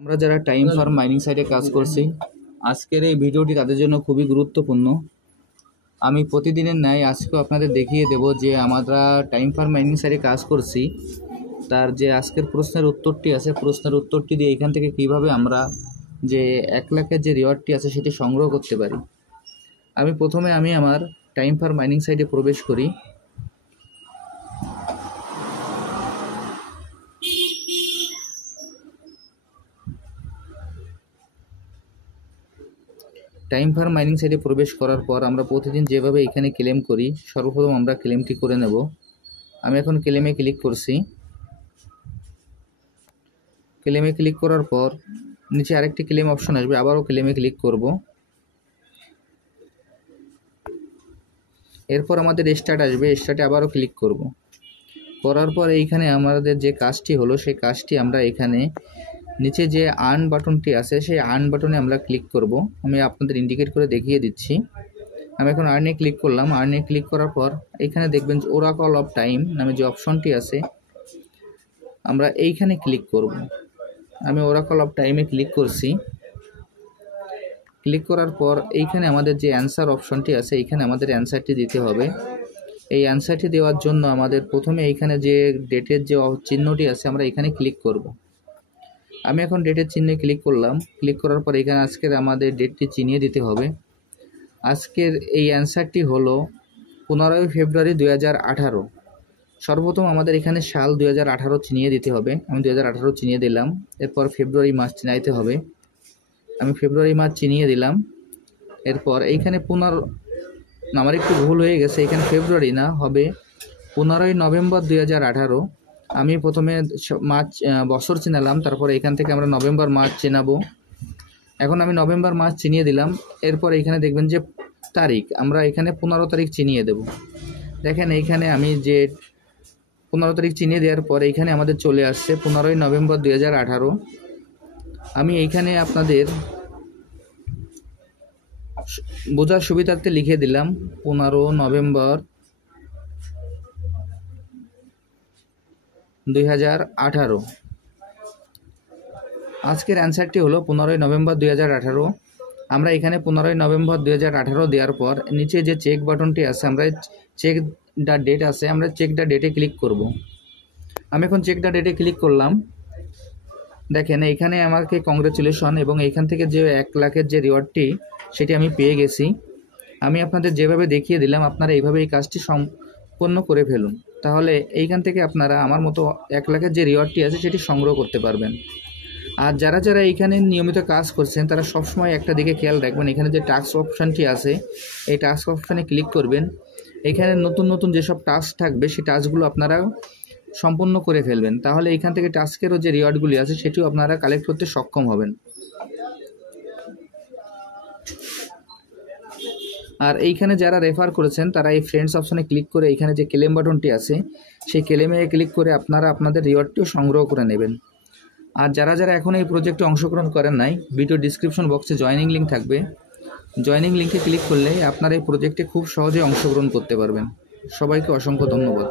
আমরা যারা time farm mining সাইটে কাজ করছি, আজকের এই ভিডিওটি তাদের জন্য খুবই গুরুত্বপূর্ণ। আমি প্রতিদিনের ন্যায় আজকেও আপনাদের দেখিয়ে দেব যে আমরা টাইম ফার্ম মাইনিং সাইটে কাজ করছি, তার যে আজকের প্রশ্নের উত্তরটি আছে, প্রশ্নের উত্তরটি দিয়ে এখান থেকে কিভাবে আমরা যে 1 লাখের যে রিওয়ার্ডটি আছে সেটি সংগ্রহ করতে পারি। প্রথমে আমি আমার টাইম ফার্ম মাইনিং সাইটে প্রবেশ করি। টাইম ফার্ম মাইনিং সাইটে প্রবেশ করার পর আমরা প্রতিদিন যেভাবে এখানে ক্লেম করি, সর্বপ্রথম আমরা ক্লেমটি করে নেব। আমি এখন ক্লেমে ক্লিক করছি। ক্লেমে ক্লিক করার পর নিচে আরেকটি ক্লেম অপশন আসবে, আবারও ক্লেমে ক্লিক করব। এরপর আমাদের স্টার্ট আসবে, স্টার্টে আবারও ক্লিক করব। করার পর এইখানে আমাদের যে কাজটি হলো সেই কাজটি আমরা এখানে নিচে যে আর্ন বাটনটি আছে সেই আর্ন বাটনে আমরা ক্লিক করব। আমি আপনাদের ইন্ডিকেট করে দেখিয়ে দিচ্ছি। আমি এখন আর্নে ক্লিক করলাম। আর্নে ক্লিক করার পর এইখানে দেখবেন যে ওরাকল অফ টাইম নামে যে অপশনটি আছে আমরা এইখানে ক্লিক করব। আমি ওরাকল অফ টাইমে ক্লিক করছি। ক্লিক করার পর এইখানে আমাদের যে অ্যান্সার অপশনটি আছে এইখানে আমাদের অ্যান্সারটি দিতে হবে। এই অ্যান্সারটি দেওয়ার জন্য আমাদের প্রথমে এইখানে যে ডেটের যে চিহ্নটি আছে আমরা এখানে ক্লিক করব। আমি এখন ডেটের চিহ্নে ক্লিক করলাম। ক্লিক করার পর এখানে আজকের আমাদের ডেটটি চিনিয়ে দিতে হবে। আজকের এই অ্যান্সারটি হলো 15 ফেব্রুয়ারি 2018। সর্বপ্রথম আমাদের এখানে সাল 2018 চিনিয়ে দিতে হবে। আমি 2018 চিনিয়ে দিলাম। এরপর ফেব্রুয়ারি মাস চিনাইতে হবে। আমি ফেব্রুয়ারি মাস চিনিয়ে দিলাম। এরপর এইখানে আমার একটু ভুল হয়ে গেছে, এখানে ফেব্রুয়ারি না, হবে 15 নভেম্বর 2018। আমি প্রথমে বছর চিনালাম, তারপরে এখান থেকে আমরা নভেম্বর মাস চেনাবো। এখন আমি নভেম্বর মাস চিনিয়ে দিলাম। এরপর এইখানে দেখবেন যে তারিখ, আমরা এখানে 15 তারিখ চিনিয়ে দেব। দেখেন এইখানে আমি যে 15 তারিখ চিনিয়ে দেওয়ার পর এইখানে আমাদের চলে আসছে 15 নভেম্বর 2018। আমি এইখানে আপনাদের বোঝার সুবিধার্থে লিখে দিলাম 15 নভেম্বর 2018। আজকের অ্যান্সারটি হলো 15 নভেম্বর 2018। আমরা এখানে 15 নভেম্বর 2018 দেওয়ার পর নিচে যে চেক বাটনটি আছে আমরা চেক দ্য ডেট আছে, আমরা চেক দ্য ডেটে ক্লিক করব। আমি এখন চেক দ্য ডেটে ক্লিক করলাম। দেখেন এইখানে আমাকে কংগ্রেচুলেশন এবং এইখান থেকে যে 1 লাখের যে রিওয়ার্ডটি সেটি আমি পেয়ে গেছি। আমি আপনাদের যেভাবে দেখিয়ে দিলাম আপনারা এইভাবে এই কাজটি সম্পন্ন করে ফেলুন, তাহলে এইখান থেকে আপনারা আমার মতো 1 লাখের যে রিওয়ার্ডটি আছে সেটি সংগ্রহ করতে পারবেন। আর যারা যারা এইখানে নিয়মিত কাজ করছেন তারা সবসময় একটা দিকে খেয়াল রাখবেন, এখানে যে টাস্ক অপশানটি আছে এই টাস্ক অপশানে ক্লিক করবেন। এখানে নতুন নতুন যেসব টাস্ক থাকবে সেই টাস্কগুলো আপনারা সম্পূর্ণ করে ফেলবেন, তাহলে এইখান থেকে টাস্কেরও যে রিওয়ার্ডগুলি আছে সেটিও আপনারা কালেক্ট করতে সক্ষম হবেন। আর এইখানে যারা রেফার করেছেন তারা এই ফ্রেন্ডস অপশানে ক্লিক করে এইখানে যে ক্লেম বাটনটি আছে সেই ক্লেমে ক্লিক করে আপনারা আপনাদের রিওয়ার্ডটিও সংগ্রহ করে নেবেন। আর যারা যারা এখন এই প্রজেক্টে অংশগ্রহণ করেন নাই, ভিডিও ডিসক্রিপশন বক্সে জয়েনিং লিঙ্ক থাকবে। জয়েনিং লিঙ্কে ক্লিক করলে আপনারা এই প্রজেক্টে খুব সহজে অংশগ্রহণ করতে পারবেন। সবাইকে অসংখ্য ধন্যবাদ।